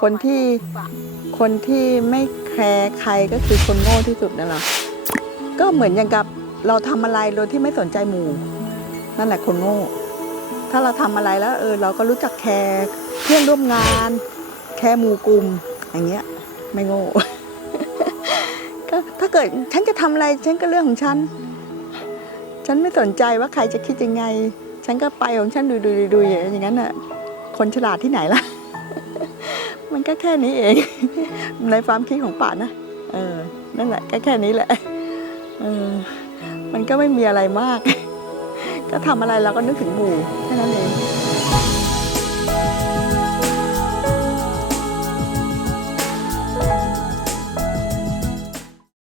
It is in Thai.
คนที่คนที่ไม่แคร์ใครก็คือคนโง่ที่สุดนั่นแหละก็เหมือนอย่างกับเราทำอะไรโดยที่ไม่สนใจหมู่ นั่นแหละคนโง่ ถ้าเราทำอะไรแล้ว เออ เราก็รู้จักแคร์เพื่อนร่วมงาน แคร์หมู่กลุ่มอย่างเงี้ย ไม่โง่ก็ถ้าเกิดฉันจะทำอะไรฉันก็เรื่องของฉัน ฉันไม่สนใจว่าใครจะคิดยังไง ฉันก็ไปของฉันดูดูดูดูอย่างนั้นน่ะคนฉลาดที่ไหนล่ะ มันก็แค่นี้เอง ในความคิดของป่านะเออนั่นแหละก็แค่นี้แหละเออมันก็ไม่มีอะไรมาก ก็ทำอะไรเราก็นึกถึงหมู่แค่นั้นเอง